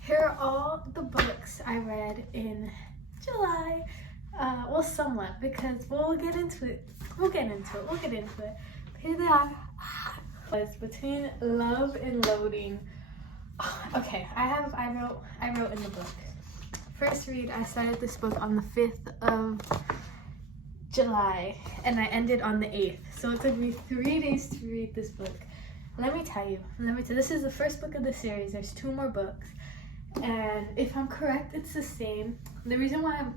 Here are all the books I read in July. Well, somewhat, because we'll get into it. We'll get into it. Here they are. Was Between Love and Loading. Okay, I wrote in the book. First read, I started this book on the 5th of July, and I ended on the 8th. So it took me 3 days to read this book. Let me tell you, this is the first book of the series. There's 2 more books. And if I'm correct, it's the same. The reason why I'm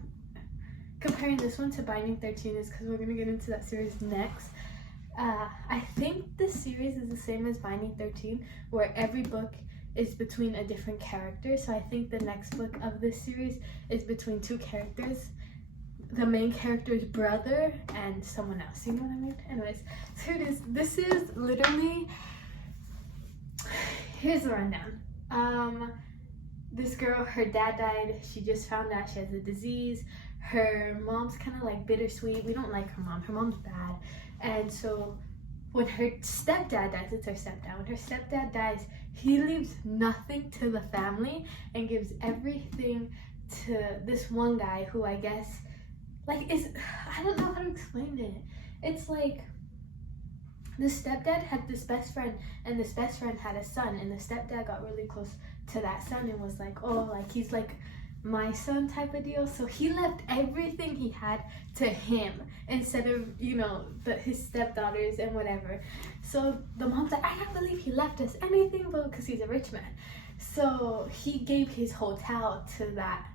comparing this one to Binding 13 is because we're going to get into that series next. I think this series is the same as Binding 13, where every book is between a different character. So I think the next book of this series is between 2 characters. The main character's brother and someone else. You know what I mean? Anyways, so here it is. This is literally... Here's the rundown. This girl, her dad died. She just found out she has a disease. Her mom's kind of like bittersweet. We don't like her mom. Her mom's bad. And so when her stepdad dies, it's her stepdad. When her stepdad dies, he leaves nothing to the family and gives everything to this one guy who I guess, like, I don't know how to explain it. It's like, the stepdad had this best friend, and this best friend had a son, and the stepdad got really close to that son and was like, oh, like, he's like my son type of deal. So he left everything he had to him instead of, you know, his stepdaughters and whatever. So the mom's like, I can't believe he left us anything, but because he's a rich man. So he gave his hotel to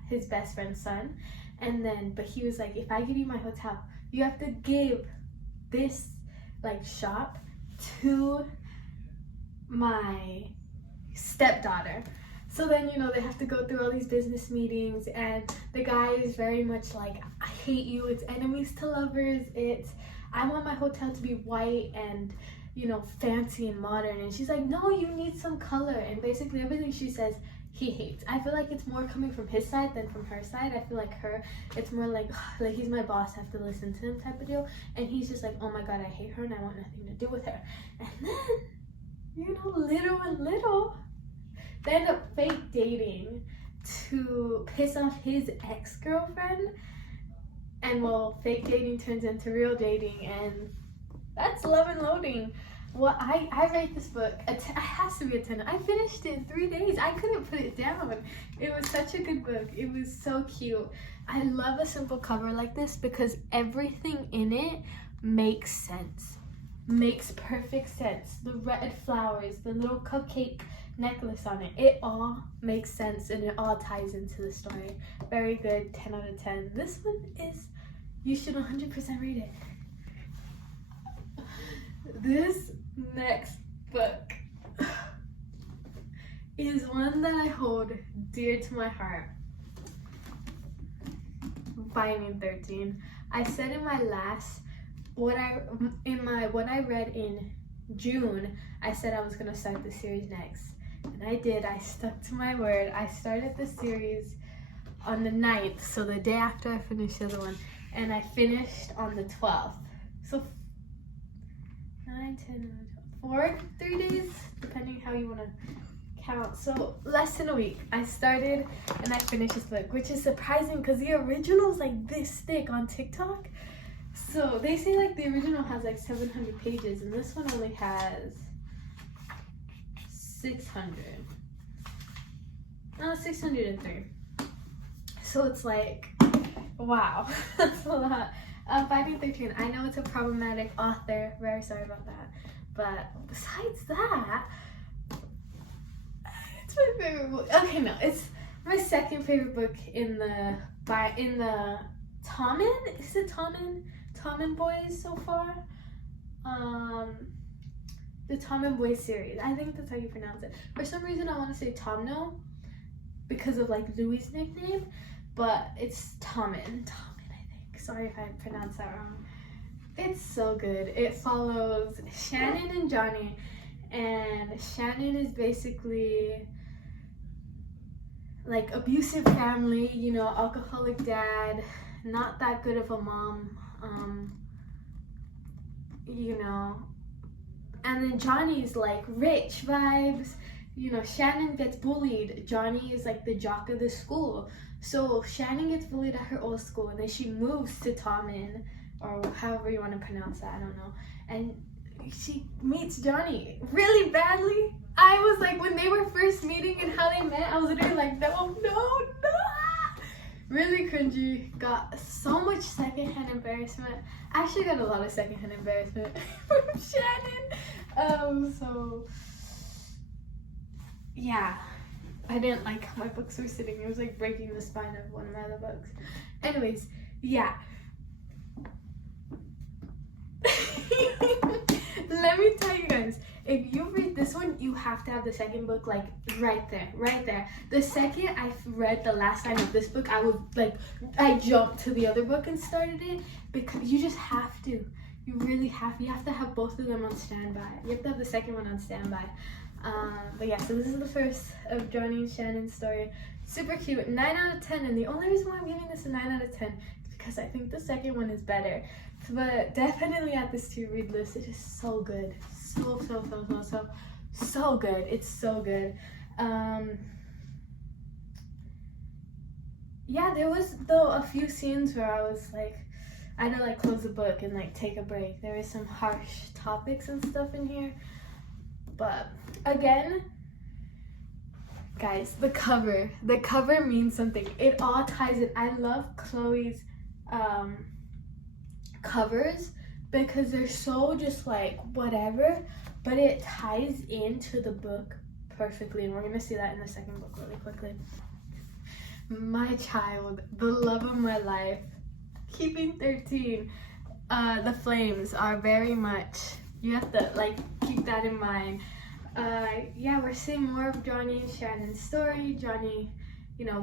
his best friend's son. And then, but he was like, if I give you my hotel, you have to give this like shop to my stepdaughter. So then, you know, they have to go through all these business meetings, and the guy is very much like, I hate you, it's enemies to lovers, it's, I want my hotel to be white and, you know, fancy and modern. And she's like, no, you need some color. And basically everything she says, he hates. I feel like it's more coming from his side than from her side. I feel like it's more like he's my boss, I have to listen to him type of deal. And he's just like, oh my god, I hate her and I want nothing to do with her. And then, you know, little and little, they end up fake dating to piss off his ex-girlfriend. And well, fake dating turns into real dating, and that's Love and Loading. Well, I rate this book, it has to be a 10. I finished it in 3 days. I couldn't put it down. It was such a good book. It was so cute. I love a simple cover like this because everything in it makes sense. Makes perfect sense. The red flowers, the little cupcake necklace on it, it all makes sense and it all ties into the story. Very good, 10 out of 10. This one is, you should 100% read it. This next book is one that I hold dear to my heart. Binding 13. I said in my last, what I read in June, I said I was gonna start the series next, and I did. I stuck to my word. I started the series on the 9th, so the day after I finished the other one, and I finished on the 12th. So 9, 10, 3 days, depending how you want to count. So less than a week. I started and I finished this book, which is surprising because the original is like this thick on TikTok. So they say like the original has like 700 pages and this one only has 603. So it's like, wow, that's a lot. Binding 13, I know it's a problematic author, very sorry about that. But besides that, it's my favorite book. Okay, no, it's my second favorite book in the Tommen. Is it Tommen Boys so far? The Tommen Boys series. I think that's how you pronounce it. For some reason, I want to say Tomno because of like Louis' nickname, but it's Tommen. Sorry if I pronounced that wrong. It's so good. It follows Shannon and Johnny, and Shannon is basically like abusive family, you know, alcoholic dad, not that good of a mom, you know, and then Johnny's like rich vibes, Shannon gets bullied. Johnny is like the jock of the school. So Shannon gets bullied at her old school, and then she moves to Tommen, or however you want to pronounce that, I don't know. And she meets Johnny really badly. I was like, when they were first meeting and how they met, I was literally like, no. Really cringy. Got so much secondhand embarrassment. I actually got a lot of secondhand embarrassment from Shannon. So yeah, I didn't like how my books were sitting. It was like breaking the spine of one of my other books. Anyways, yeah. Let me tell you guys, if you read this one, you have to have the second book like right there. The second I read the last line of this book, I jumped to the other book and started it, because you just have to. You really have. You have to have both of them on standby. You have to have the second one on standby. But yeah, so this is the first of Johnny and Shannon's story. Super cute, 9 out of 10, and the only reason why I'm giving this a 9 out of 10 is because I think the second one is better. But definitely add this to your read list. It is so good. So good. It's so good. Yeah, there was though a few scenes where I was like, I had to like close the book and like take a break. There is some harsh topics and stuff in here. But again, guys, the cover means something. It all ties in. I love Chloe's covers because they're so just like whatever, but it ties into the book perfectly, and we're gonna see that in the second book really quickly. My child, the love of my life, keeping 13. The flames are very much, you have to like keep that in mind. Yeah, we're seeing more of Johnny and Shannon's story. Johnny,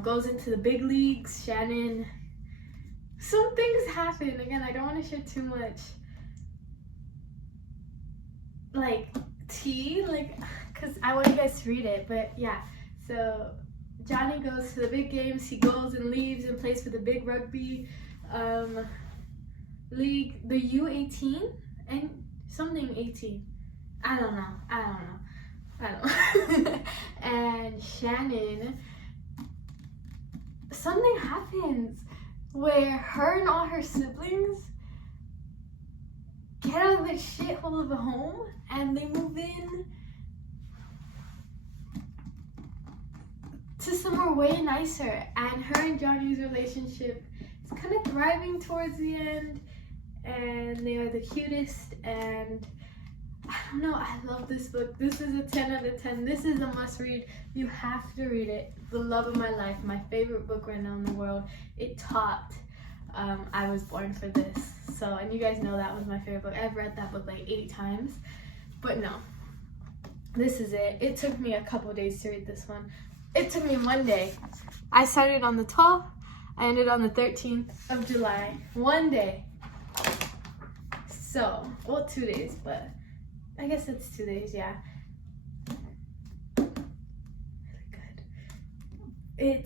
goes into the big leagues. Shannon, some things happen. Again, I don't want to share too much like tea, because I want you guys to read it. But yeah, so Johnny goes to the big games. He goes and leaves and plays for the big rugby league, the U18 and something 18. I don't know. And Shannon, something happens where her and all her siblings get out of this shithole of a home and they move in to somewhere way nicer. And her and Johnny's relationship is kind of thriving towards the end, and they are the cutest. And I don't know, I love this book. This is a 10 out of 10. This is a must read. You have to read it. The love of my life, my favorite book right now in the world. It topped I Was Born for This. So, and you guys know that was my favorite book. I've read that book like 8 times. But no, this is it. It took me a couple days to read this one. It took me one day. I started on the 12th. I ended on the 13th of July. One day. So, well, 2 days, but I guess it's 2 days, yeah. Really good.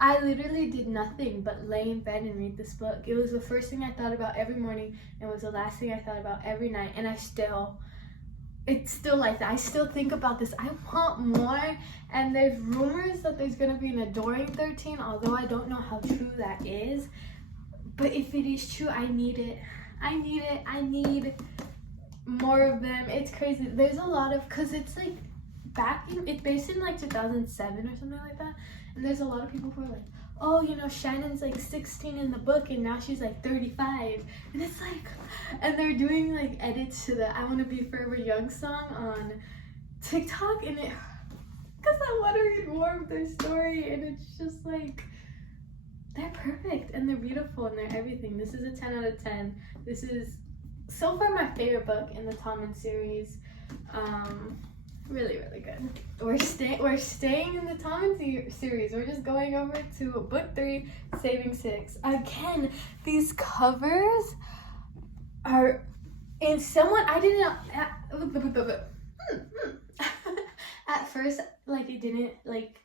I literally did nothing but lay in bed and read this book. It was the first thing I thought about every morning. It was the last thing I thought about every night. And it's still like that. I still think about this. I want more. And there's rumors that there's going to be an Adoring 13, although I don't know how true that is. But if it is true, I need it. I need more of them. It's crazy. There's a lot of, because it's like it's based in like 2007 or something like that. And there's a lot of people who are like, oh, Shannon's like 16 in the book and now she's like 35. And it's like, and they're doing like edits to the I Want to Be Forever Young song on TikTok, and because I want to read more of their story, and it's just like, they're perfect and they're beautiful and they're everything. This is a 10 out of 10. This is so far my favorite book in the Tommen series. Really, really good. We're staying in the Tommen series. We're just going over to book 3, Saving 6. Again, these covers are in someone I didn't at first, like, it didn't like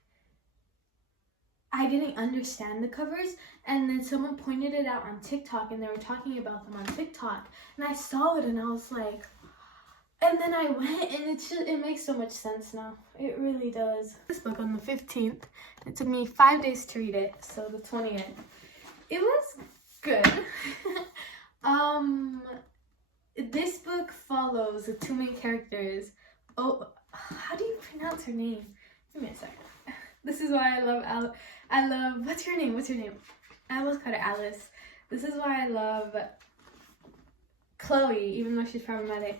I didn't understand the covers, and then someone pointed it out on TikTok and they were talking about them on TikTok, and I saw it and I was like, And then I went, and it makes so much sense now. It really does. This book on the 15th. It took me 5 days to read it, so the 20th. It was good. This book follows the two main characters. Oh, how do you pronounce her name? Give me a second. This is why I love, what's her name? I almost called her Alice. This is why I love Chloe, even though she's problematic.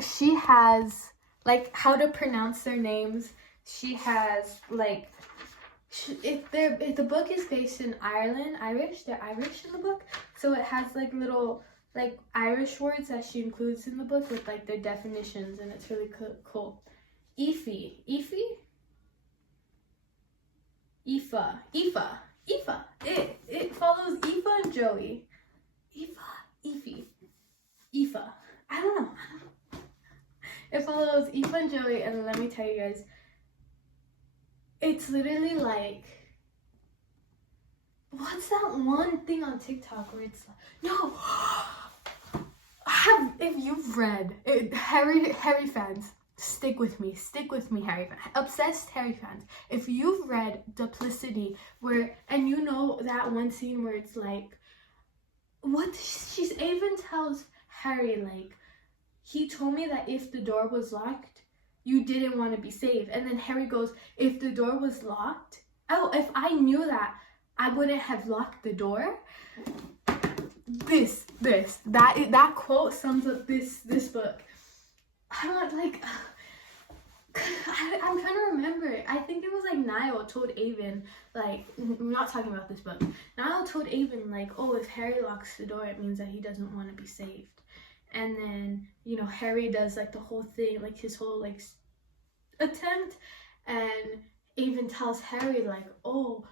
She has, like, how to pronounce their names. She has, like, if the book is based in Ireland, they're Irish in the book. So it has, like, little, like, Irish words that she includes in the book with, like, their definitions, and it's really cool. Aoife. It follows Aoife and Joey. Aoife. I don't know. It follows Aoife and Joey, and let me tell you guys, it's literally like, what's that one thing on TikTok where it's like, no, if you've read it, Harry fans, stick with me, Harry fans, obsessed Harry fans. If you've read Duplicity, and you know that one scene where it's like, she's even tells Harry, like, he told me that if the door was locked, you didn't want to be saved. And then Harry goes, if the door was locked, if I knew that, I wouldn't have locked the door. That quote sums up this book. I'm trying to remember. I think it was like Niall told Avon, like, we're not talking about this book. Niall told Avon, like, oh, if Harry locks the door, it means that he doesn't want to be saved. And then, you know, Harry does, like, the whole thing, like, his whole, like, attempt. And Avon tells Harry, like, oh,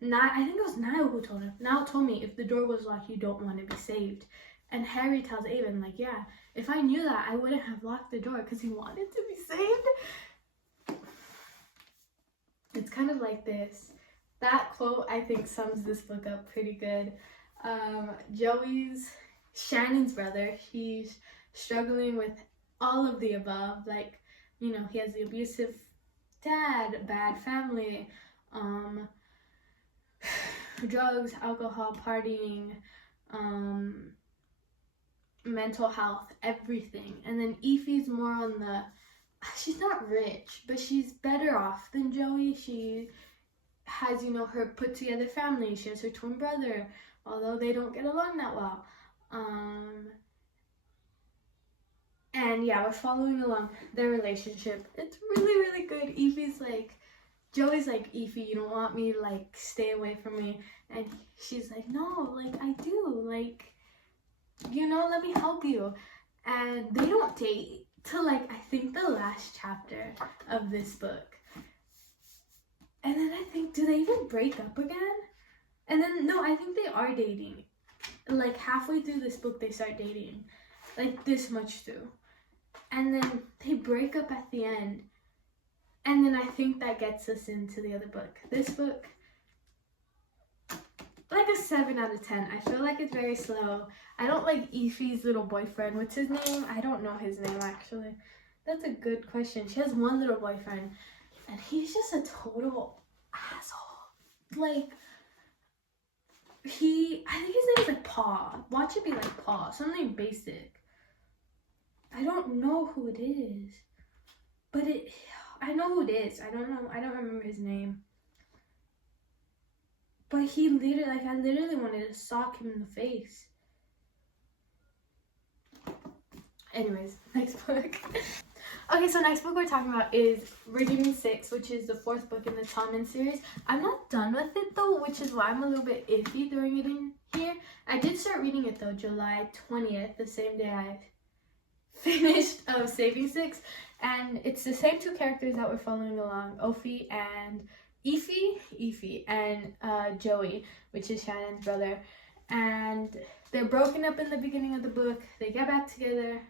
I think it was Niall who told him. Niall told me, if the door was locked, you don't want to be saved. And Harry tells Avon, like, yeah, if I knew that, I wouldn't have locked the door because he wanted to be saved. It's kind of like this. That quote, I think, sums this book up pretty good. Joey's Shannon's brother. He's struggling with all of the above. Like, you know, he has the abusive dad, bad family, drugs, alcohol, partying, mental health, everything. And then Aoife's more on she's not rich, but she's better off than Joey. She has, you know, her put together family. She has her twin brother, although they don't get along that well. And yeah, we're following along their relationship. It's really, really good. Aoife's like, Joey's like, Aoife, you don't want me, like, stay away from me. And she's like, no, like, I do, like, you know, let me help you. And they don't date till, like, I think the last chapter of this book. And then I think, do they even break up again? And then, no, I think they are dating. Like, halfway through this book, they start dating. Like, this much through. And then they break up at the end. And then I think that gets us into the other book. This book, like a 7 out of 10. I feel like it's very slow. I don't like Aoife's little boyfriend. What's his name? I don't know his name, actually. That's a good question. She has one little boyfriend, and he's just a total asshole. Like, I think his name is like Paul. Watch it be like Paul. Something basic. I don't know who it is. But I know who it is. I don't know. I don't remember his name. But he literally, like, I literally wanted to sock him in the face. Anyways, next book. Okay, so next book we're talking about is Redeeming Six, which is the 4th book in the Tommen series. I'm not done with it though, which is why I'm a little bit iffy throwing it in here. I did start reading it though, July 20th, the same day I finished Saving Six. And it's the same two characters that we're following along, Aoife and Aoife and Joey, which is Shannon's brother. And they're broken up in the beginning of the book. They get back together.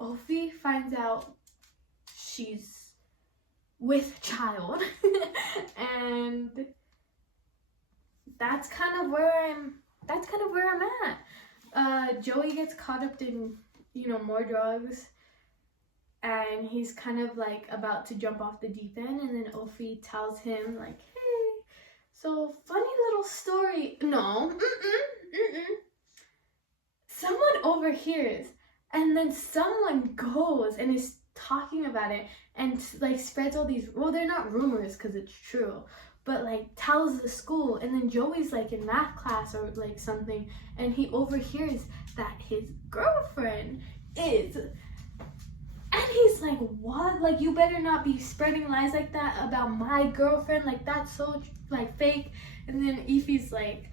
Aoife finds out she's with child. And that's kind of where I'm at. Joey gets caught up in, more drugs, and he's kind of like about to jump off the deep end, and then Ophi tells him like, hey, so funny little story. No, someone overhears, and then someone goes and is talking about it and like spreads all these, well, they're not rumors because it's true, but like tells the school. And then Joey's like in math class or like something, and he overhears that his girlfriend is, and he's like, what? Like, you better not be spreading lies like that about my girlfriend. Like, that's so like fake. And then Ify's like,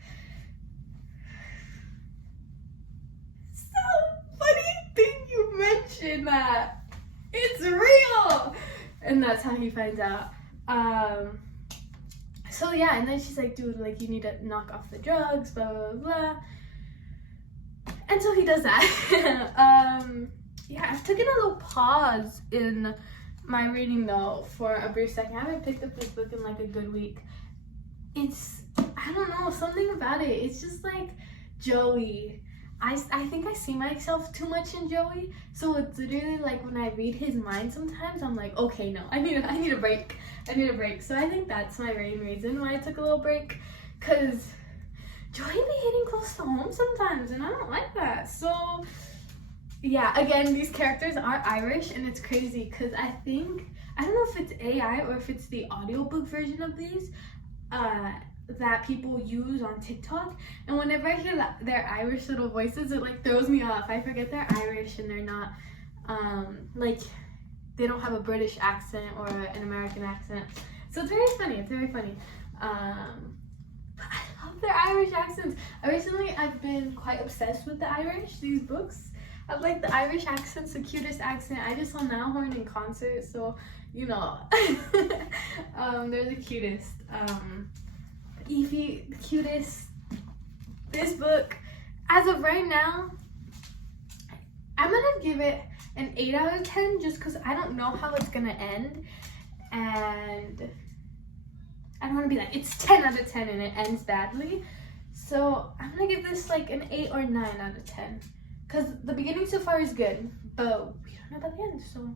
so funny thing you mentioned that. It's real. And that's how he finds out. So yeah, and then she's like, dude, like, you need to knock off the drugs, blah, blah, blah. And so he does that. Yeah, I've taken a little pause in my reading though for a brief second. I haven't picked up this book in like a good week. It's, I don't know, something about it. It's just like Joey. I think I see myself too much in Joey. So it's literally like when I read his mind sometimes, I'm like, okay, no, I need a break. I need a break. So I think that's my main reason why I took a little break. Because Joey be hitting close to home sometimes, and I don't like that. So yeah, again, these characters are Irish, and it's crazy because I don't know if it's AI or if it's the audiobook version of these that people use on TikTok. And whenever I hear their Irish little voices, it like throws me off. I forget they're Irish and they're not like, they don't have a British accent or an American accent. So it's very funny. It's very funny. But I love their Irish accents. I've been quite obsessed with the Irish, these books. I like the Irish accent's the cutest accent. I just saw Niall in concert, so they're the cutest. Ify, the cutest. This book, as of right now, I'm gonna give it an 8 out of 10 just because I don't know how it's gonna end, and I don't want to be like, it's 10 out of 10 and it ends badly. So I'm gonna give this like an 8 or 9 out of 10. Because the beginning so far is good, but we don't know about the end, so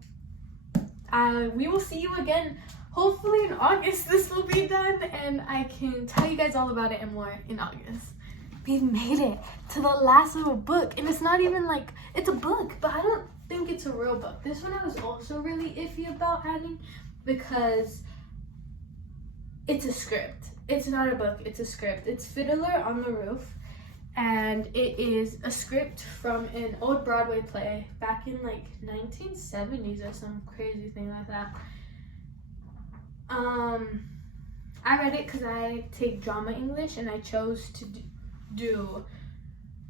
we will see you again. Hopefully in August this will be done, and I can tell you guys all about it and more in August. We've made it to the last little book, and it's not even like, it's a book, but I don't think it's a real book. This one I was also really iffy about adding because it's a script. It's not a book, it's a script. It's Fiddler on the Roof. And it is a script from an old Broadway play back in like 1970s or some crazy thing like that. I read it because I take drama English, and I chose to do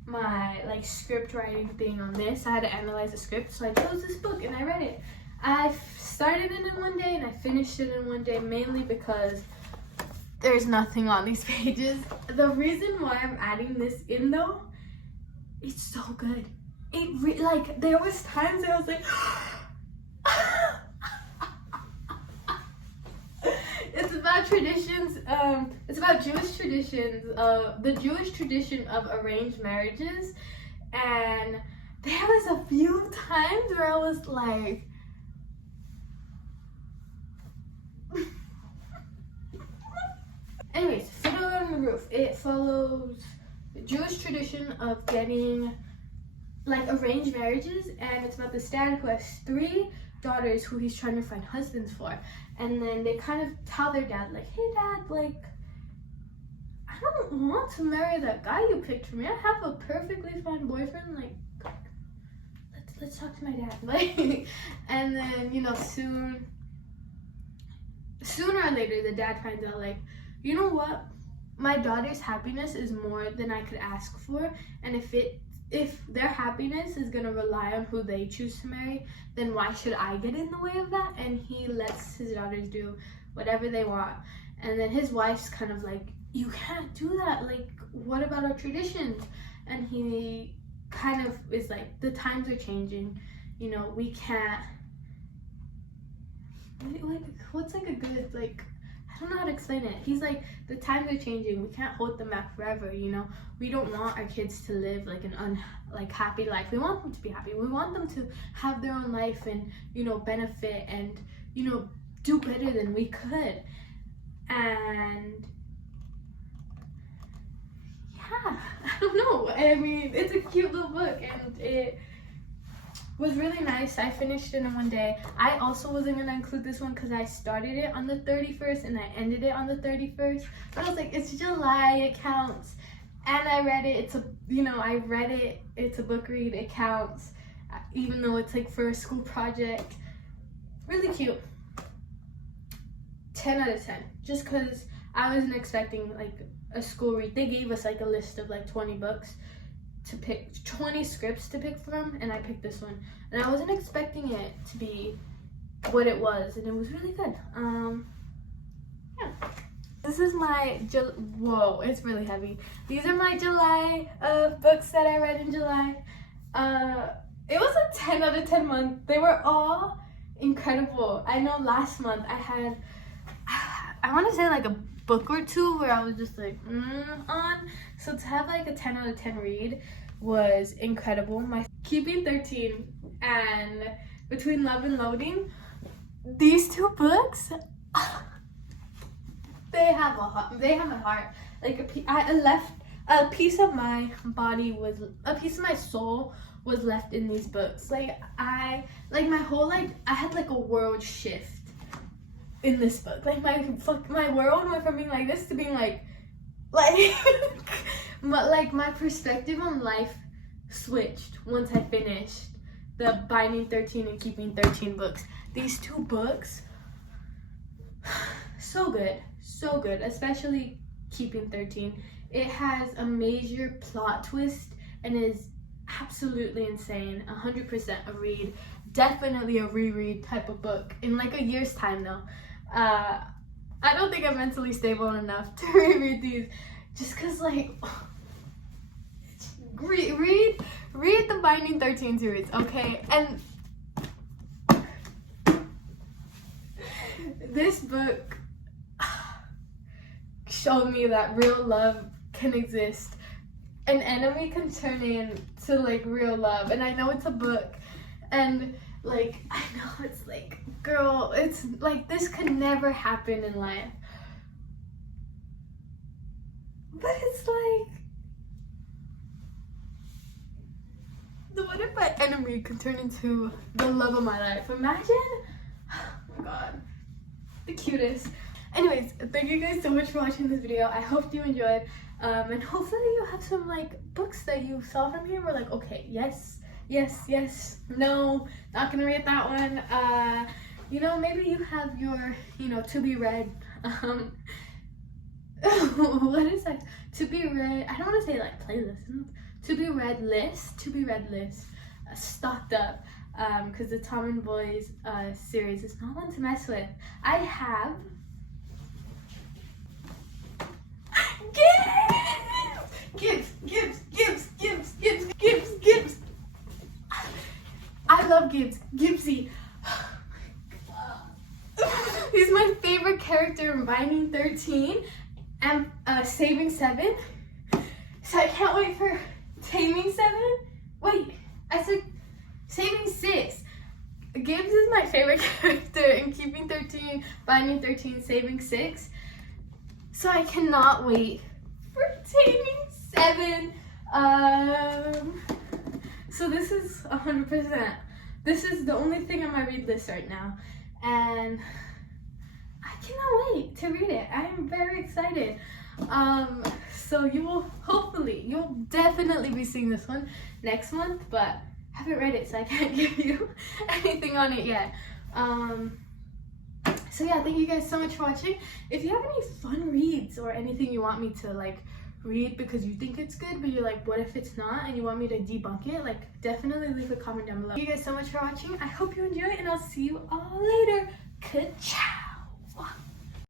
my like script writing thing on this. I had to analyze the script, so I chose this book and I read it. I started it in one day and I finished it in one day, mainly because there's nothing on these pages. The reason why I'm adding this in though, it's so good. Like, there was times I was like, it's about traditions, it's about Jewish traditions, the Jewish tradition of arranged marriages. And there was a few times where I was like, anyways, Fiddler on the Roof. It follows the Jewish tradition of getting like arranged marriages, and it's about this dad who has 3 daughters who he's trying to find husbands for. And then they kind of tell their dad like, hey dad, like, I don't want to marry that guy you picked for me. I have a perfectly fine boyfriend. Like, let's talk to my dad. Like, and then sooner or later the dad finds out like, you know what? My daughter's happiness is more than I could ask for, and if their happiness is gonna rely on who they choose to marry, then why should I get in the way of that? And he lets his daughters do whatever they want. And then his wife's kind of like, you can't do that. Like, what about our traditions? And he kind of is like, the times are changing. We can't. What's like a good, like, I don't know how to explain it. He's like, the times are changing. We can't hold them back forever, you know? We don't want our kids to live like an happy life. We want them to be happy. We want them to have their own life and, you know, benefit and, you know, do better than we could. And yeah, I don't know. I mean, it's a cute little book, and it was really nice. I finished it in one day. I also wasn't gonna include this one because I started it on the 31st and I ended it on the 31st. But I was like, it's July, it counts. And I read it. It's a, you know, I read it. It's a book read. It counts, even though it's like for a school project. Really cute. 10 out of 10. Just because I wasn't expecting like a school read. They gave us like a list of like 20 books to pick, 20 scripts to pick from, and I picked this one. And I wasn't expecting it to be what it was, and it was really good. Yeah. This is my, whoa, it's really heavy. These are my July books that I read in July. It was a 10 out of 10 month. They were all incredible. I know last month I had, I want to say like a book or two where I was just like, on. So to have like a 10 out of 10 read was incredible. My Keeping 13 and Between Love and Loathing, these two books, they have a heart. Like I left a piece of my body was, a piece of my soul was left in these books. Like my whole, like I had like a world shift in this book. Like my world went from being like this to being like my perspective on life switched once I finished the Binding 13 and Keeping 13 books. These two books, so good, especially Keeping 13. It has a major plot twist and is absolutely insane. 100% a read. Definitely a reread type of book in like a year's time though. I don't think I'm mentally stable enough to reread these, just cause like read the Binding 13 series, okay? And this book showed me that real love can exist. An enemy can turn into like real love, and I know it's a book, and like I know it's like, girl, it's like this could never happen in life, but it's like, what if my enemy could turn into the love of my life? Imagine. Oh my god, the cutest. Anyways, thank you guys so much for watching this video. I hope you enjoyed, and hopefully you have some like books that you saw from here were like, okay, yes, no, not gonna read that one. You know, maybe you have your, you know, to be read, what is that? To be read, I don't want to say like playlist, to be read list stocked up, because the Tom and Boys series is not one to mess with. I have Gibbs. I love Gibbs. Gibbsy. He's my favorite character in Binding 13 and Saving 7. So I can't wait for Taming 7. Wait, I said Saving 6. Gibbs is my favorite character in Keeping 13, Binding 13, Saving 6. So I cannot wait for Taming 7. So this is 100%. This is the only thing on my read list right now, and I cannot wait to read it. I am very excited. So you'll definitely be seeing this one next month, but I haven't read it, so I can't give you anything on it yet. So yeah, thank you guys so much for watching. If you have any fun reads or anything you want me to like read because you think it's good, but you're like, what if it's not, and you want me to debunk it, like definitely leave a comment down below. Thank you guys so much for watching. I hope you enjoy, and I'll see you all later. Good job.